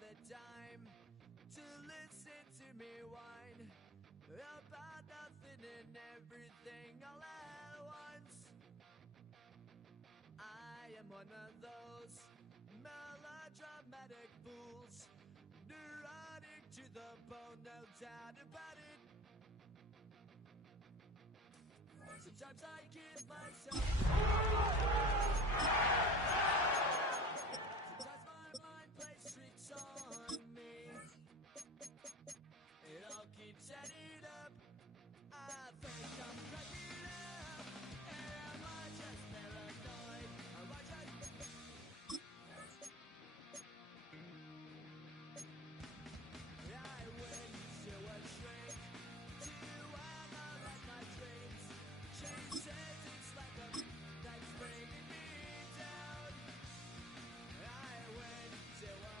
the dime to listen to me whine about nothing and everything all at once. I am one of those melodramatic fools, neurotic to the bone, no doubt about it. Sometimes I give myself sometimes my mind plays tricks on me. It all keeps adding up. I think I'm cracking up. Am I just paranoid? Am I just... I went to a shrink to analyze my dreams. She says it's like a that's bringing me down. I went to a...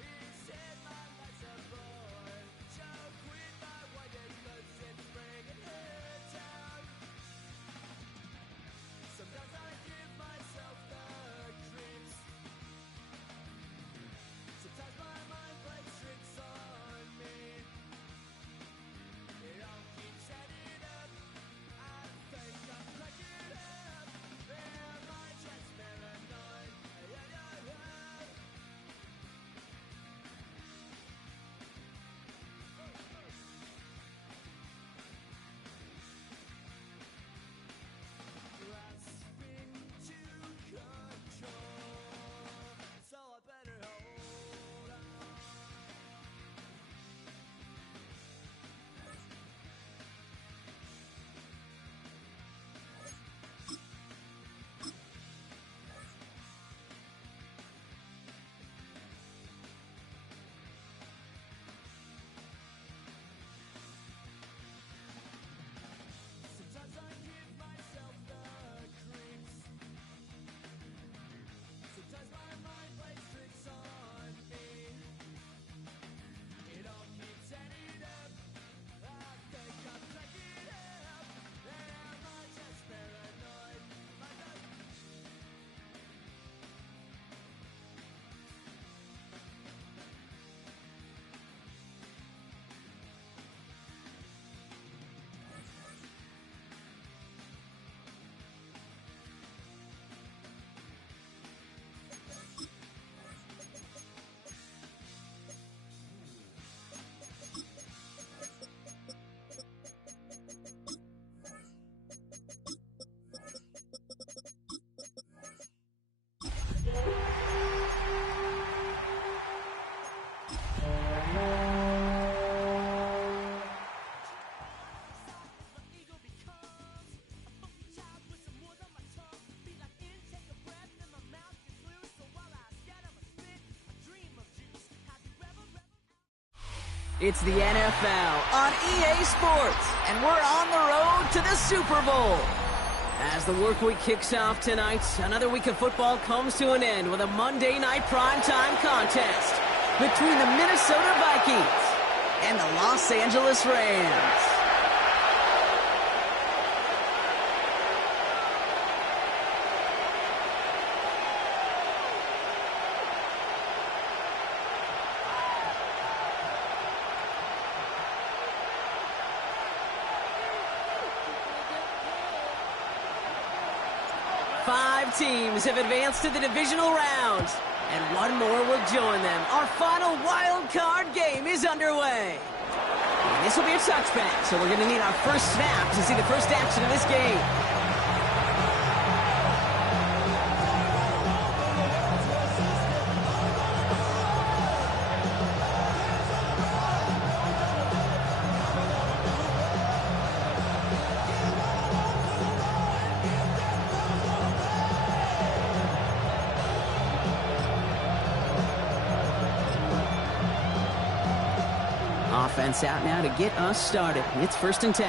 He said my life's a bore. So quit my white cause it's bringing her down. Sometimes I give myself the creeps. Sometimes my mind plays tricks on me. It all keeps adding up. I think I'm cracking up. Am I just paranoid? Grasping to control, so I better hold on. Sometimes I give myself the creeps. Sometimes my mind plays tricks on me. It all keeps adding up. I think I'm cracking up. Am I just paranoid? Am I just... It's the NFL on EA Sports, and we're on the road to the Super Bowl. As the work week kicks off tonight, another week of football comes to an end with a Monday night primetime contest between the Minnesota Vikings and the Los Angeles Rams. Five teams have advanced to the divisional round, and one more will join them. Our final wild card game is underway. And this will be a touchback, so we're going to need our first snap to see the first action of this game. Offense out now to get us started. It's 1st and 10.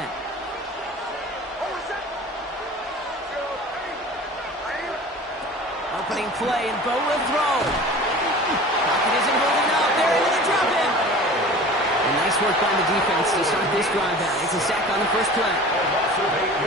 Opening play, and Bo will throw. Pocket isn't holding up. They're into the drop in. And nice work by the defense to start this drive out. It's a sack on the first play.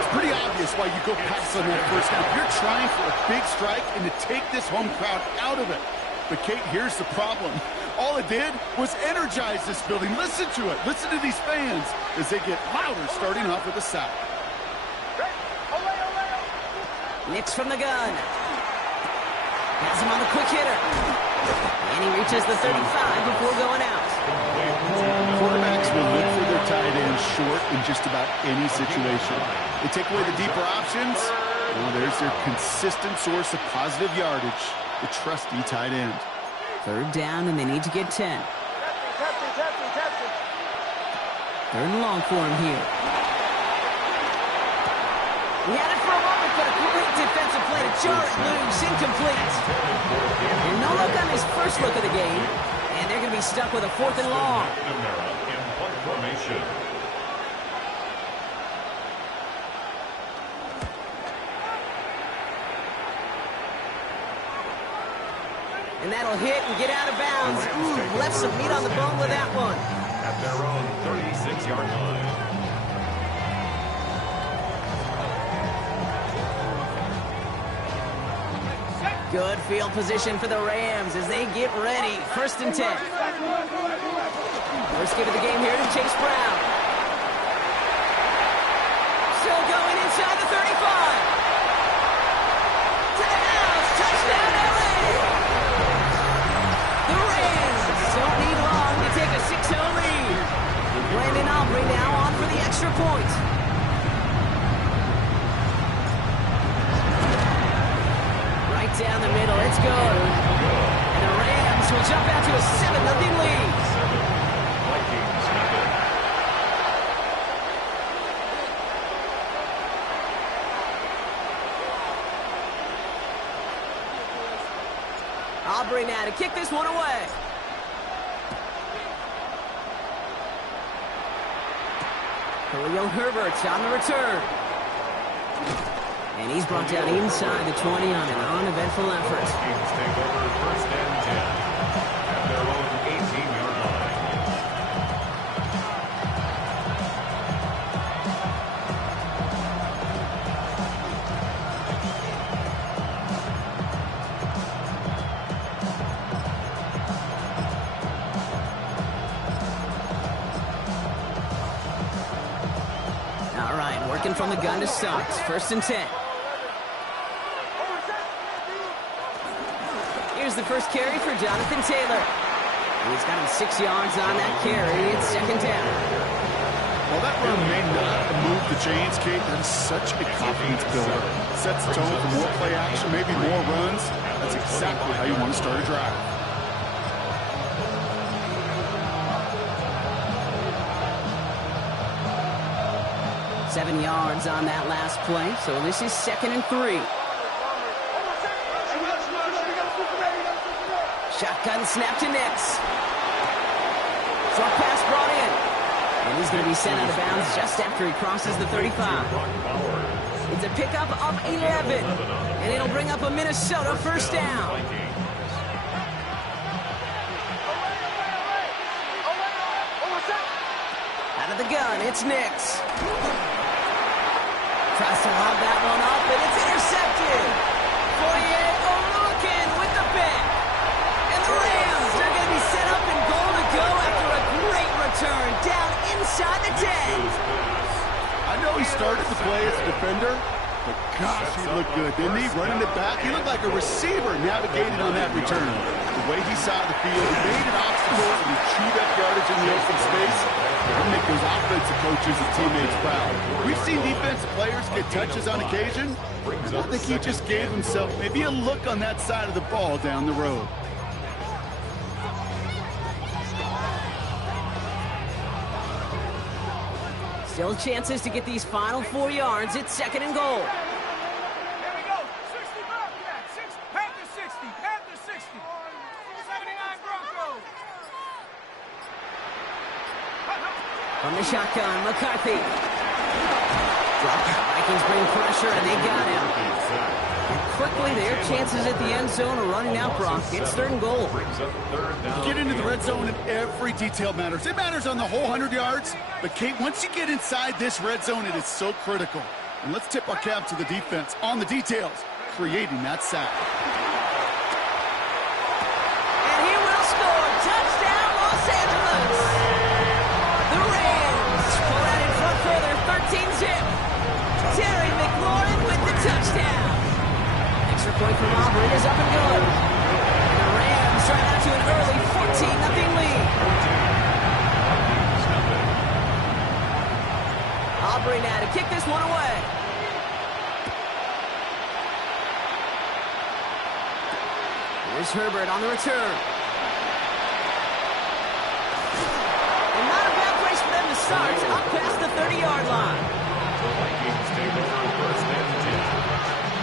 It's pretty obvious why you go pass on that first down. You're trying for a big strike and to take this home crowd out of it. But, Kate, here's the problem. All it did was energize this building. Listen to it. Listen to these fans as they get louder starting off with a sack. Nix from the gun. Has him on the quick hitter. And he reaches the 35 before going out. Quarterbacks will look for their tight end short in just about any situation. They take away the deeper options. Well, there's their consistent source of positive yardage, the trusty tight end. Third down, and they need to get 10. Third and long for him here. He had it for a moment, but a great defensive play to jar it loose, incomplete. And no look on his first look of the game, and they're going to be stuck with a 4th and long. And that'll hit and get out of bounds. Ooh, left some meat on the bone with that one. At their own 36-yard line. Good field position for the Rams as they get ready. 1st and 10. First give of the game here to Chase Brown. Still going inside the 35. To the house. Touchdown, LA. The Rams don't need long to take a 6-0 lead. Brandon Aubrey now on for the extra point. Down the middle, it's good. And the Rams will jump out to a 7-0 lead. Aubrey now to kick this one away. Khalil Herbert on the return. And he's brought down inside the 20 on an uneventful effort. Teams take over 1st and 10 at their own 18-yard line. All right, working from the gun to start. 1st and 10. Here's the first carry for Jonathan Taylor. He's got him 6 yards on that carry. It's 2nd down. Well, that run may not move the chains, Kate. That is such a confidence builder. Sets the tone for more play action, maybe more runs. That's exactly how you want to start a drive. Seven yards on that last play, so this is 2nd and 3. Shotgun snap to Nix. Short pass brought in. And he's going to be sent out of bounds just after he crosses the 35. It's a pickup of 11. And it'll bring up a Minnesota 1st down. Out of the gun, it's Nix. Tries to lob that one up, and it's intercepted. Fourier Oluokun with the pick. And the Rams are going to be set up in goal to go after a great return down inside the 10. I know he started to play as a defender, but gosh, he looked good, didn't he? Running it back, he looked like a receiver navigating on that return. The way he saw the field, he made an obstacle, and he chewed up yardage in the open space. It'll make those offensive coaches and teammates proud. We've seen defensive players get touches on occasion. I think he just gave himself maybe a look on that side of the ball down the road. Still chances to get these final 4 yards. It's 2nd and goal. Here we go. 60 Bobcats. Panther 60. Panther 60. 79 Broncos. From the shotgun, McCarthy. Vikings bring pressure, and they got him. Quickly, their chances at the end zone are running out, Brock. It's 3rd and goal. Get into the red zone, and every detail matters. It matters on the whole 100 yards. But, Kate, once you get inside this red zone, it is so critical. And let's tip our cap to the defense on the details, creating that sack. point from Auburn is up and good. And the Rams drive out to an early 14-0 lead. Aubrey now to kick this one away. Here's Herbert on the return. And not a bad place for them to start, up past the 30-yard line. The Vikings take over first and 10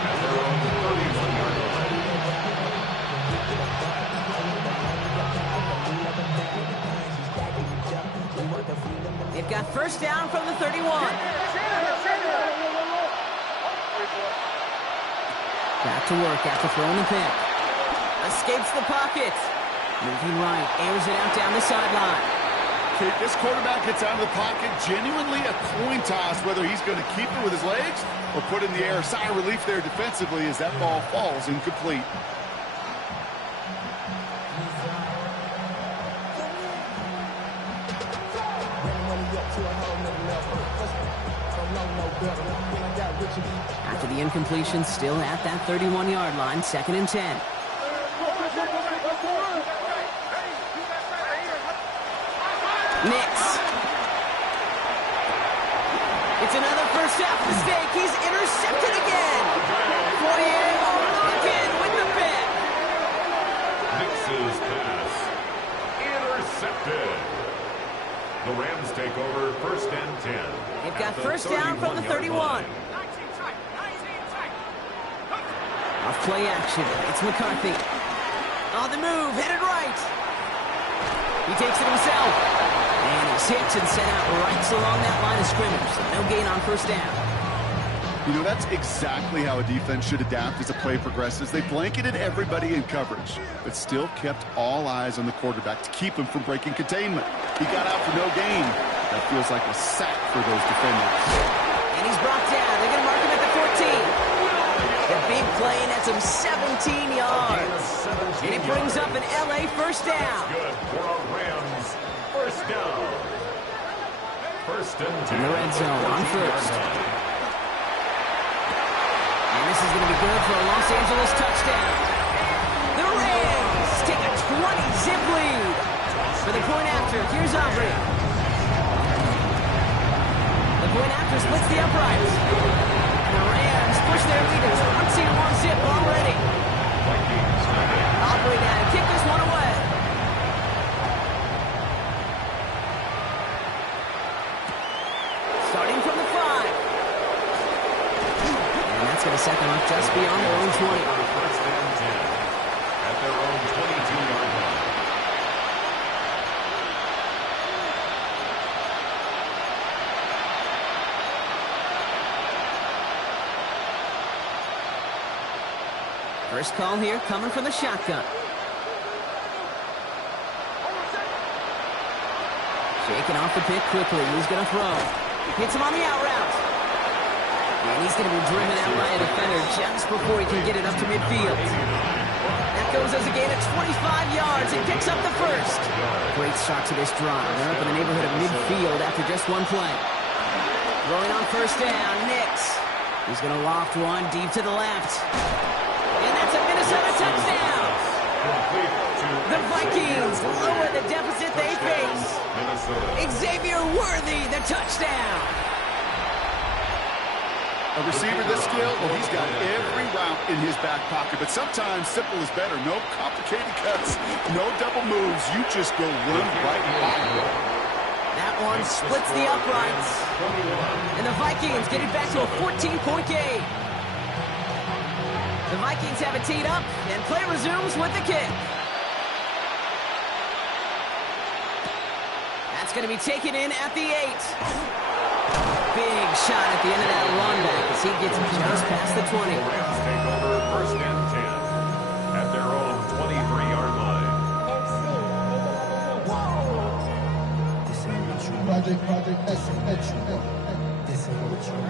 at their own 31-yard line. They've got first down from the 31. Back to work after throwing the pick. Escapes the pocket. Moving right, airs it out down the sideline. This quarterback gets out of the pocket, genuinely a coin toss whether he's going to keep it with his legs or put it in the air. Sigh of relief there defensively as that ball falls incomplete. After the incompletion, still at that 31-yard line, 2nd and 10. Nix. It's another first half mistake. He's intercepted again. Foyer Oluokun with the pick. Nix's pass intercepted. The Rams take over first and 10. They've got first down from the 31. Off play action. It's McCarthy. On the move, headed right. He takes it himself. And he's hit and sent out right along that line of scrimmage. So no gain on first down. You know, that's exactly how a defense should adapt as a play progresses. They blanketed everybody in coverage, but still kept all eyes on the quarterback to keep him from breaking containment. He got out for no gain. That feels like a sack for those defenders. And he's brought down. They're going to mark him at the 14. The big play, and that's him 17 yards. And it brings up an L.A. first down. Good for our Rams. First down. First and 10. In the red zone on first. And this is going to be good for a Los Angeles touchdown. The Rams take a 20-zip lead. For the point after, here's Aubrey. The point after splits the uprights. And the Rams push their lead to 21-zip already. Aubrey now to kick this one away. Starting from the 5. And that's going to set them up just beyond their own 20. First and 10 at their own 22-yard line. First call here coming from the shotgun. Shaking off the pick quickly. He's going to throw. Hits him on the out route. And he's going to be driven out by a defender just before he can get it up to midfield. That goes as a gain of 25 yards and picks up the first. Great start to this drive. They're up in the neighborhood of midfield after just one play. Throwing on first down, Nix. He's going to loft one deep to the left. And that's a Minnesota touchdown. The Vikings lower the deficit they face. Xavier Worthy, the touchdown. A receiver this skilled, well, he's got every route in his back pocket, but sometimes simple is better. No complicated cuts, no double moves. You just go run right by him. That one splits the uprights. And the Vikings get it back to a 14-point game. The Vikings have it teed up, and play resumes with the kick. That's going to be taken in at the 8. Big shot at the end of that run back as he gets just past the 20. Rams take over first and 10 at their own 23-yard line.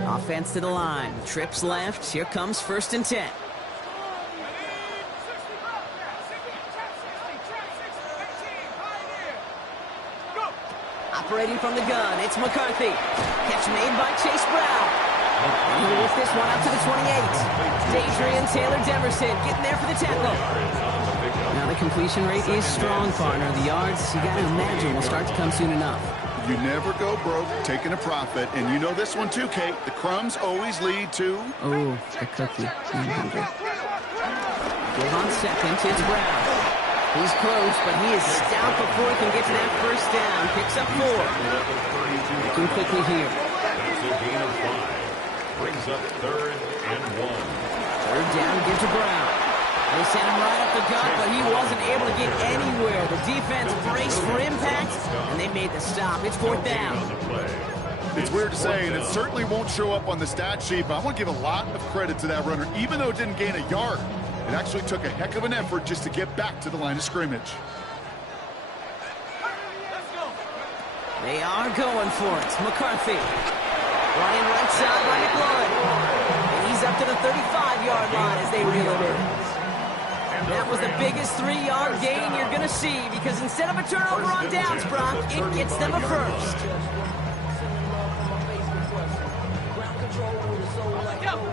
Offense to the line. Trips left. Here comes first and 10. Operating from the gun, it's McCarthy. Catch made by Chase Brown. And he'll lift this one out to the 28. Adrian Taylor-Demerson getting there for the tackle. Now the completion rate is strong, partner. The yards, you got to imagine, will start to come soon enough. You never go broke taking a profit, and you know this one too, Kate. The crumbs always lead to... Oh, the cookie. I'm hungry. Give on second, it's Brown. He's close, but he is stout before he can get to that first down. Picks up 4. Looking quickly here. That's a gain of 5. Brings up 3rd and 1. Third down, give to Brown. They sent him right up the gut, but he wasn't able to get anywhere. The defense braced for impact, and they made the stop. It's 4th down. It's weird to say, and it certainly won't show up on the stat sheet, but I want to give a lot of credit to that runner. Even though it didn't gain a yard, it actually took a heck of an effort just to get back to the line of scrimmage. They are going for it. McCarthy. Running right side by McLaurin. And he's up to the 35-yard line as they reel it in. That was the biggest 3-yard gain you're going to see because instead of a turnover on downs, Brock, it gets them a first.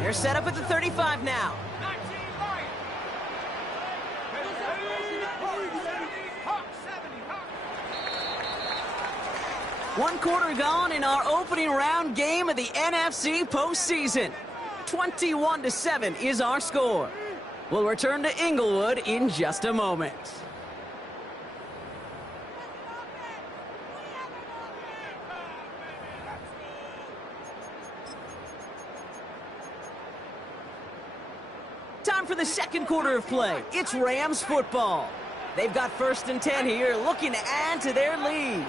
They're set up at the 35 now. One quarter gone in our opening round game of the NFC postseason. 21-7 is our score. We'll return to Inglewood in just a moment. Time for the second quarter of play. It's Rams football. They've got 1st and 10 here, looking to add to their lead.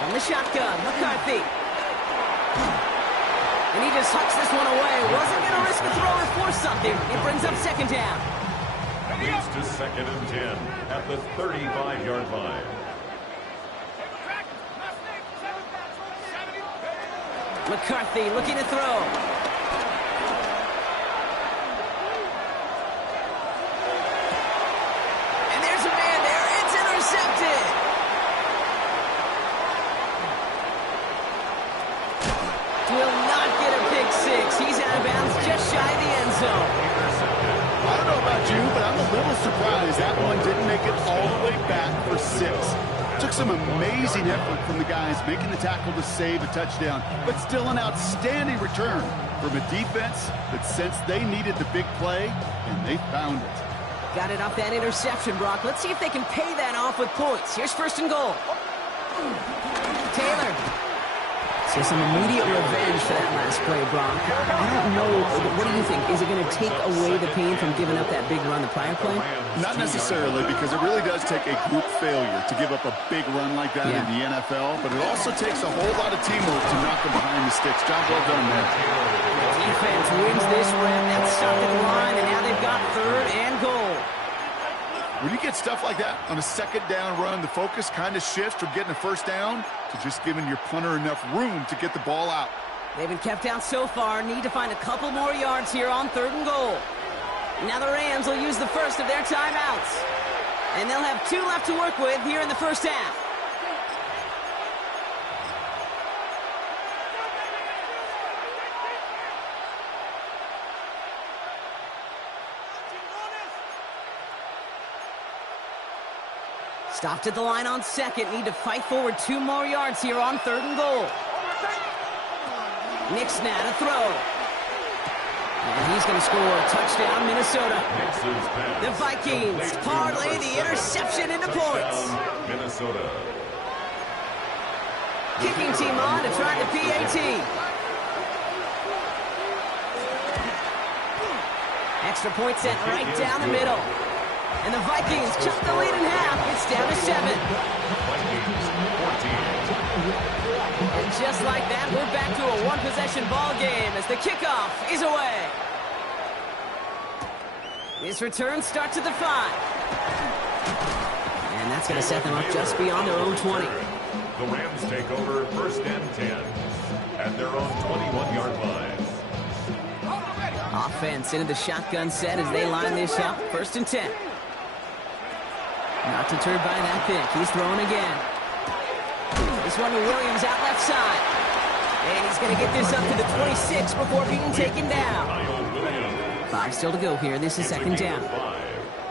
From the shotgun, McCarthy. And he just hucks this one away. Wasn't going to risk a throw or force something. It brings up 2nd down. Leads to 2nd and 10 at the 35-yard line. McCarthy looking to throw. And there's a man there. It's intercepted. Will not get a pick 6. He's out of bounds just shy of the end zone. I don't know about you, but I'm a little surprised that one didn't make it all the way back for 6. Took some amazing effort from the guys making the tackle to save a touchdown, but still an outstanding return from a defense that sensed they needed the big play, and they found it. Got it off that interception, Brock. Let's see if they can pay that off with points. Here's 1st and goal. Taylor. So some immediate revenge for that last play, Brock. I don't know. What do you think? Is it going to take away the pain from giving up that big run the prior play? Not necessarily, because it really does take a group failure to give up a big run like that in the NFL, but it also takes a whole lot of teamwork to knock them behind the sticks. Job well done there. The defense wins this rep. That's stuck at the line, and now they've got 3rd and goal. When you get stuff like that on a 2nd down run, the focus kind of shifts from getting a 1st down to just giving your punter enough room to get the ball out. They've been kept out so far. Need to find a couple more yards here on 3rd and goal. Now the Rams will use the first of their timeouts. And they'll have 2 left to work with here in the first half. Stopped at the line on 2nd. Need to fight forward 2 more yards here on 3rd and goal. Nick's now to throw. And he's going to score. Touchdown, Minnesota. The Vikings parlay the interception into points. Minnesota. Kicking team on to try the PAT. Extra point set right down the middle. And the Vikings cut the lead in half. It's down to 7. Vikings 14. And just like that, we're back to a one-possession ball game as the kickoff is away. This return starts at the 5. And that's going to set them up just beyond their own 20. The Rams take over 1st and 10 at their own 21-yard line. Offense into the shotgun set as they line this up. 1st and 10. Not deterred by that pick. He's throwing again. This one to Williams out left side. And he's going to get this up to the 26 before being taken down. Kyle Williams. 5 still to go here. This is second down. 5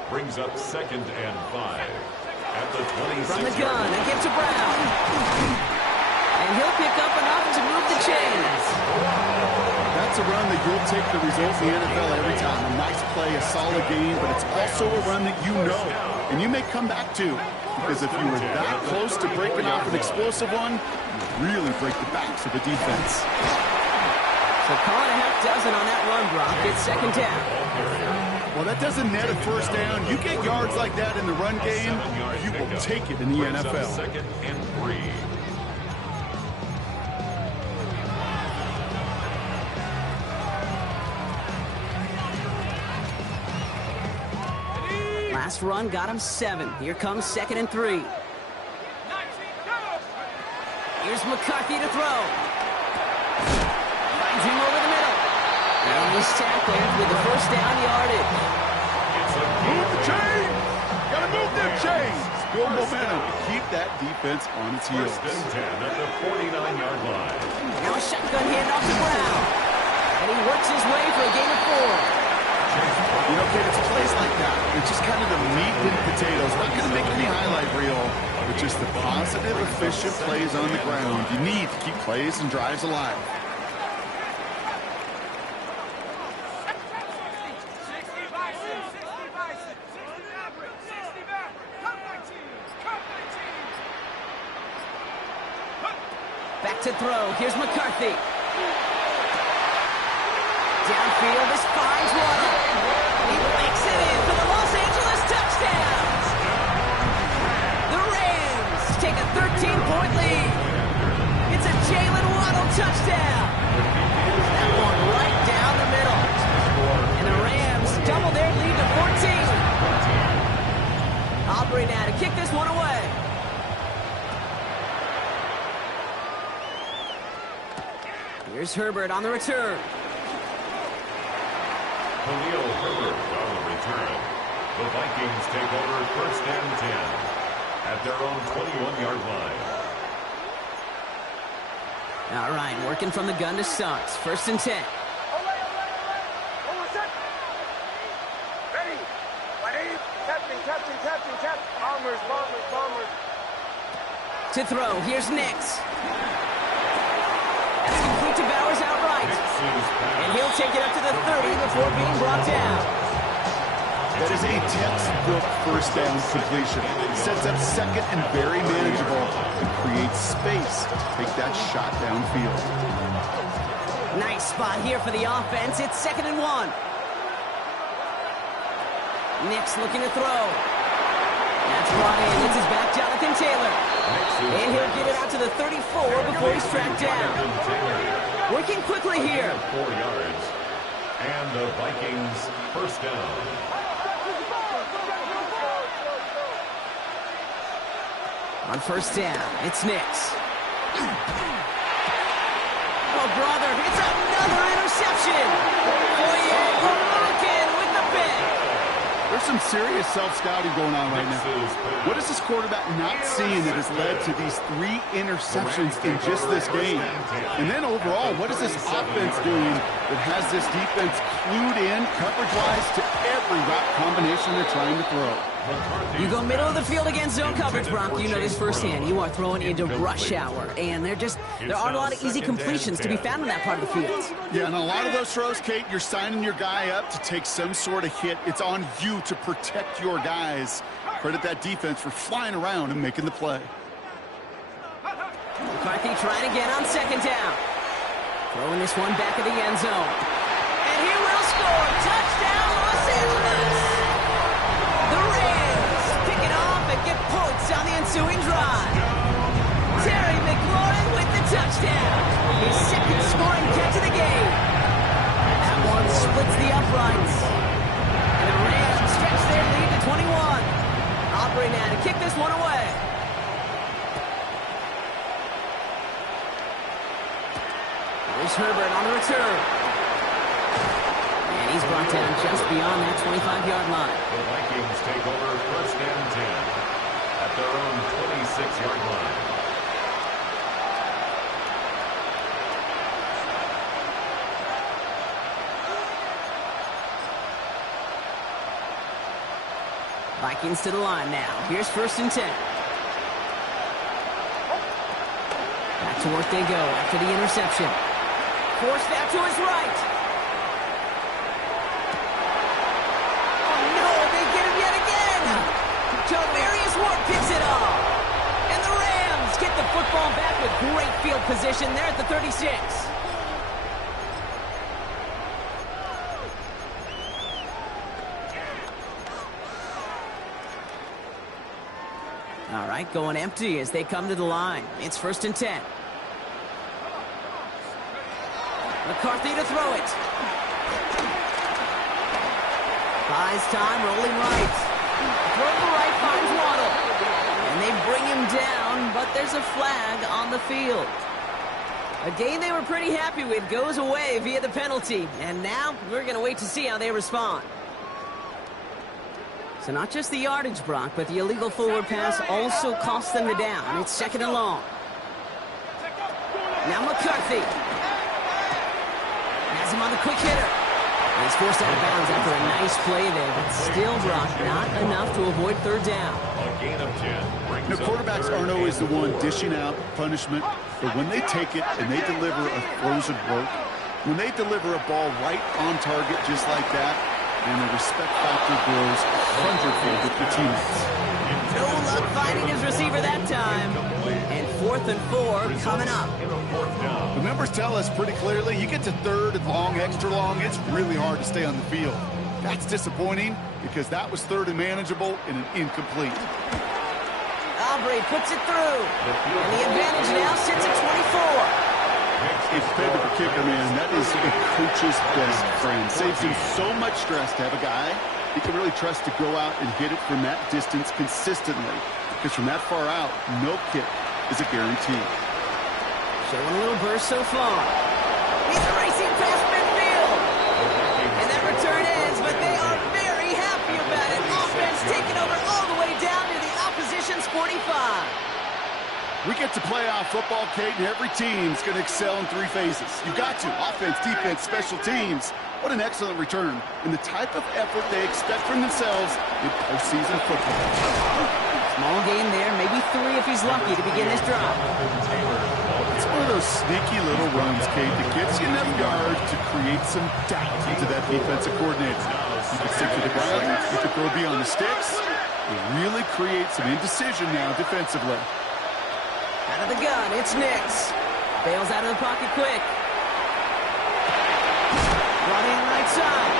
brings up 2nd and 5 at the 26. From the gun, I get to Brown. And he'll pick up enough to move the chains. That's a run that you'll take the result in the NFL every time. A nice play, a solid game, but it's also a run that you know and you may come back to. Because if you were that close to breaking off an explosive one, you really break the backs of the defense. So call it a half dozen on that run, Brock. It's second down. Well, that doesn't net a first down. You get yards like that in the run game, you will take it in the Brings up NFL. 2nd and 3. Last run got him 7. Here comes 2nd and 3. 19, go! Here's McCarthy to throw. Finds him over the middle. And he's tackled with the first down yardage. Move the chain! Gotta move them chains! Build momentum. Keep that defense on its heels. 1st and 10 at the 49-yard line. Now a shotgun handoff to Brown. And he works his way for a gain of 4. You know, kid, it's plays like that. It's just kind of the meat and potatoes. Not going to make any highlight reel, but just the positive, efficient plays on the ground. You need to keep plays and drives alive. 60 bison, 60 bison, 60 maverick, 60 back, come 19, come 19. Back to throw. Here's McCarthy. Downfield, this finds Waddle. He makes it in for the Los Angeles touchdowns. The Rams take a 13-point lead. It's a Jalen Waddle touchdown. That one right down the middle. And the Rams double their lead to 14. Aubrey now to kick this one away. Here's Herbert on the return. Khalil Herbert on the return. The Vikings take over 1st and 10 at their own 21-yard line. All right, working from the gun to start. 1st and 10. One more set. Ready. Ready. Captain. Bombers. To throw, here's Nix. That's complete to Bowers outright. And he'll take it up to the 30 before being brought down. That is a textbook first down completion. Sets up 2nd and very manageable and creates space to take that shot downfield. Nice spot here for the offense. It's 2nd and 1. Nix looking to throw. That's brought in. It's his back, Jonathan Taylor. And he'll get it out to the 34 before he's tracked down. Working quickly here. 4 yards. And the Vikings 1st down. On 1st down, it's Nix. Oh, brother, it's another interception. Foye Oluokun with the pick. There's some serious self-scouting going on right now. What is this quarterback not seeing that has led to these 3 interceptions in just this game? And then overall, what is this offense doing that has this defense clued in coverage-wise to every route combination they're trying to throw? You go middle of the field against zone coverage, Brock. You know this firsthand. You are throwing into rush hour, and there aren't a lot of easy completions to be found in that part of the field. Yeah, and a lot of those throws, Kate, you're signing your guy up to take some sort of hit. It's on you to protect your guys. Credit that defense for flying around and making the play. McCarthy trying again on 2nd down. Throwing this one back of the end zone. And he will score. Touchdown, Los Angeles. The Rams pick it off and get points on the ensuing drive. Terry McLaurin with the touchdown. His 2nd scoring catch of the game. That one splits the uprights. And the Rams stretch their lead to 21. Aubrey now to kick this one away. Here's Herbert on the return. And he's brought down just beyond that 25-yard line. The Vikings take over 1st and 10 at their own 26-yard line. Vikings to the line now. Here's 1st and 10. Back to work they go after the interception. Forced out to his right. Oh no, they get him yet again. Javarius Ward picks it off. And the Rams get the football back with great field position there at the 36. All right, going empty as they come to the line. It's 1st and 10. McCarthy to throw it. Buys time, rolling right. Throw to the right, finds Waddle. And they bring him down, but there's a flag on the field. A game they were pretty happy with goes away via the penalty. And now we're going to wait to see how they respond. So not just the yardage, Brock, but the illegal forward pass also cost them the down. It's 2nd and long. Now McCarthy. Has him on the quick hitter. And he's forced out of bounds after a nice play there, but still, Brock, not enough to avoid 3rd down. A gain of 10. You know, quarterbacks aren't always the one dishing out punishment, but when they take it and they deliver a frozen rope, when they deliver a ball right on target just like that, and the respect factor grows 100-fold with the teammates. No luck finding his receiver that time. And 4th and 4 coming up. The numbers tell us pretty clearly, you get to 3rd and long, extra long, it's really hard to stay on the field. That's disappointing because that was 3rd and manageable and an incomplete. Aubrey puts it through. And the advantage now sits at 24. A dependable kicker, man, that is a coach's best friend. Saves him so much stress to have a guy he can really trust to go out and hit it from that distance consistently. Because from that far out, no kick is a guarantee. Showing a little burst so far. He's racing past midfield. And that return ends, but they are very happy about it. Offense taking over all the way down to the opposition's 45. We get to playoff football, Kate, and every team's going to excel in 3 phases. You got to. Offense, defense, special teams. What an excellent return. And the type of effort they expect from themselves in postseason football. Small gain there, maybe 3 if he's lucky to begin this drive. It's one of those sneaky little runs, Kate, that gets you enough yards to create some doubt into that defensive coordinator. You can stick to the ground, you can throw beyond the sticks. It really creates some indecision now defensively. Out of the gun, it's Nix. Bails out of the pocket quick. Running right side.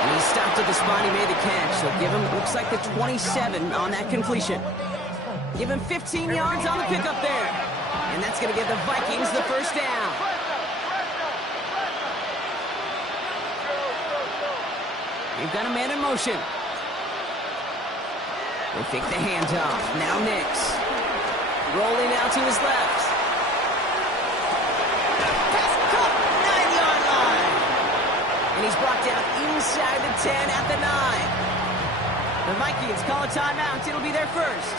And he stopped at the spot he made the catch. So give him, looks like the 27 on that completion. Give him 15 yards on the pickup there. And that's going to give the Vikings the 1st down. They've got a man in motion. They fake the handoff. Now Nix. Rolling out to his left. Pass caught, 9-yard line. And he's brought down inside the 10 at the 9. The Vikings call a timeout. It'll be their 1st.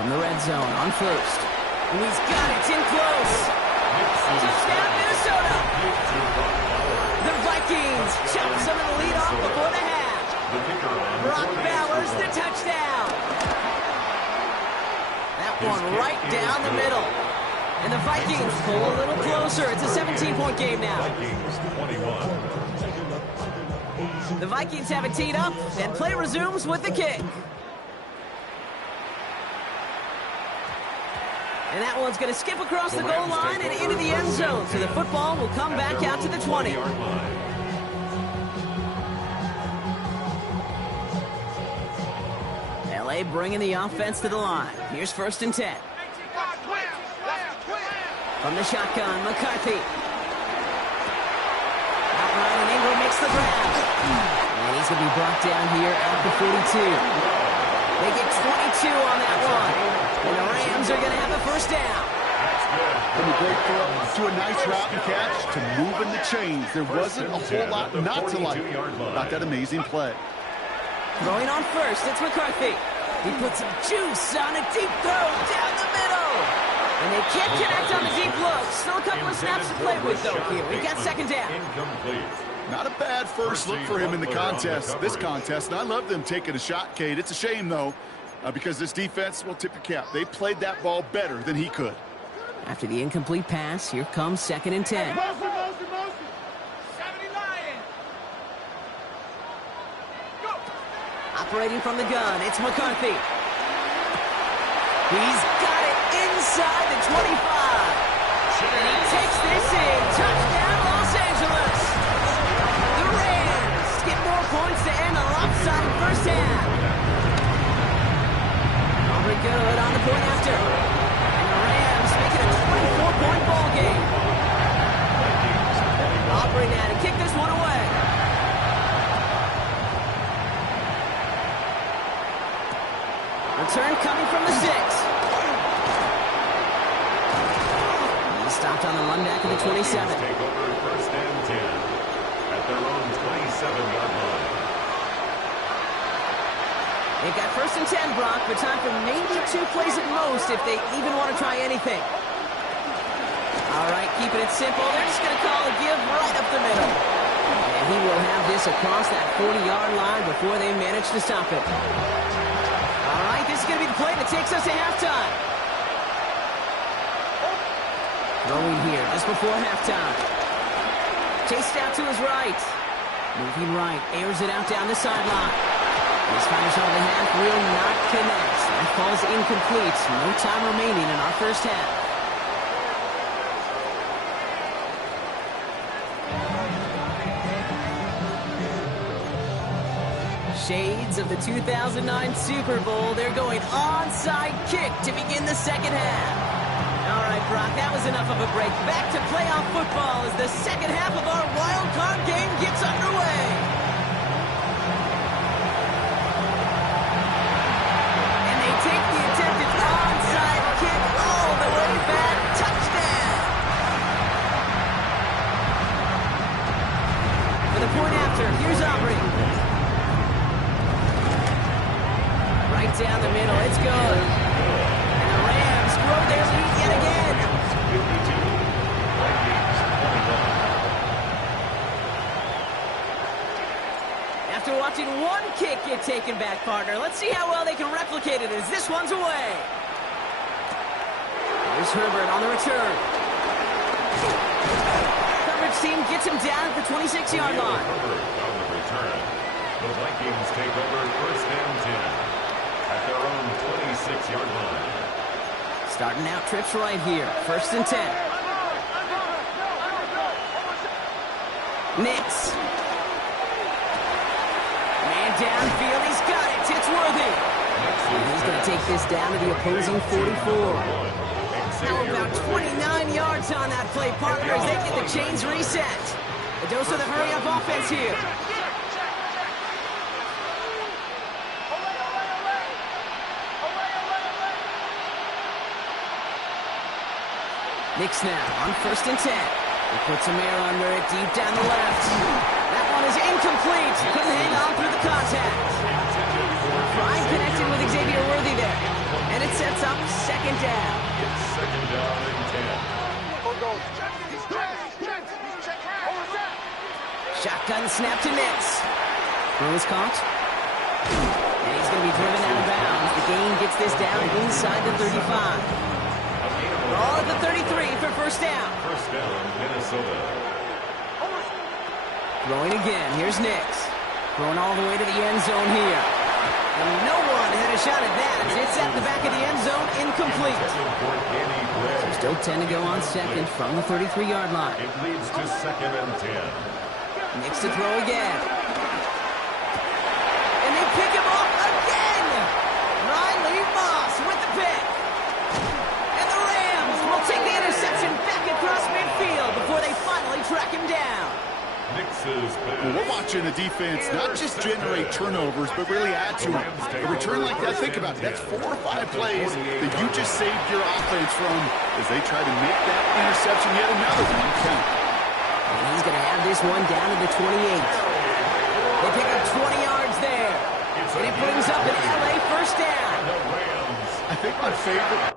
From the red zone on 1st. And he's got it in close. Touchdown, Minnesota. The Vikings chop some of the lead off before the half. Brock Bowers, the touchdown. That one right down the middle. And the Vikings pull a little closer. It's a 17-point game now. The Vikings have it teed up, and play resumes with the kick. And that one's going to skip across the goal line and into the end zone. So the football will come back out to the 20. LA bringing the offense to the line. Here's 1st and 10. From the shotgun, McCarthy. Outright, and Ingram makes the grab. And he's going to be brought down here at the 42. They get 22 on that one. And the Rams are going to have a 1st down. From a great throw to a nice route and catch to moving the chains. There wasn't a whole lot not to like about that amazing play. Throwing on 1st, it's McCarthy. He puts some juice on a deep throw down the middle. And they can't connect on the deep look. Still a couple of snaps to play with, though, here. We've got 2nd down. Incomplete. Not a bad first look for him in the contest, this contest. And I love them taking a shot, Cade. It's a shame, though, because this defense, will tip your cap. They played that ball better than he could. After the incomplete pass, here comes 2nd and 10. Operating from the gun, it's McCarthy. He's got it inside the 25. And he takes this in. Touchdown, Los Angeles. The Rams get more points to end a lopsided first half. Over good on the point after. And the Rams make it a 24-point ball game. Operating at it, kick this one away. Return coming from the 6. He's stopped on the run back of the 27. Take over 1st and 10 at their own 27-yard line. They've got 1st and 10, Brock, but time for maybe 2 plays at most if they even want to try anything. All right, keeping it simple. They're just going to call a give right up the middle. And he will have this across that 40-yard line before they manage to stop it. All right, this is going to be the play that takes us to halftime. Throwing here just before halftime. Chased out to his right. Moving right, airs it out down the sideline. His finish on the half will not connect. That falls incomplete. No time remaining in our first half. Shades of the 2009 Super Bowl. They're going onside kick to begin the second half. All right, Brock, that was enough of a break. Back to playoff football as the second half of our wild card game gets underway. And they take the attempted onside kick all the way back. Touchdown! For the point after, here's Aubrey. Right down the middle, it's good. And the Rams grow their lead yet again. After watching one kick get taken back, partner, let's see how well they can replicate it as this one's away. Here's Herbert on the return. Coverage team gets him down at the 26-yard line. Herbert on the return. The Vikings take over 1st and 10. At their own 26-yard line. Starting out trips right here. 1st and 10. Nix. Man downfield. He's got it. It's Worthy. And he's going to take this down to the opposing 44. Now about 29 yards on that play, partner, as they get the chains reset. A dose of the hurry-up offense here. Nix now on 1st and 10. He puts some air under it deep down the left. That one is incomplete. Couldn't hang on through the contact. Fine connected with Xavier Worthy there. And it sets up 2nd down. It's 2nd down and 10. Shotgun snap to Nix. Throw is caught. And he's going to be driven out of bounds. The gain gets this down inside the 35. All at the 33 for 1st down. 1st down, Minnesota. Throwing again. Here's Nix. Throwing all the way to the end zone here. And no one had a shot at that. It's at the back of the end zone, incomplete. So still 10 to go on 2nd from the 33-yard line. It leads to 2nd and 10. Nix to throw again. And they pick him off again. Riley Moss with the pick. Take the interception back across midfield before they finally track him down. Well, we're watching the defense not just generate turnovers, but really add to them. A return like that, think about it. That's 4 or 5 plays that you just saved your offense from as they try to make that interception yet another one count. And he's going to have this one down to the 28. They pick up 20 yards there. And it brings up an LA 1st down. I think my favorite...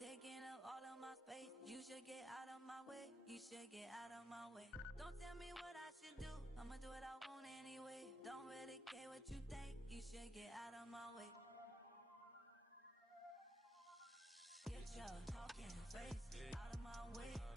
taking up all of my space. You should get out of my way. You should get out of my way. Don't tell me what I should do. I'ma do what I want anyway. Don't really care what you think. You should get out of my way. Get your talking face out of my way.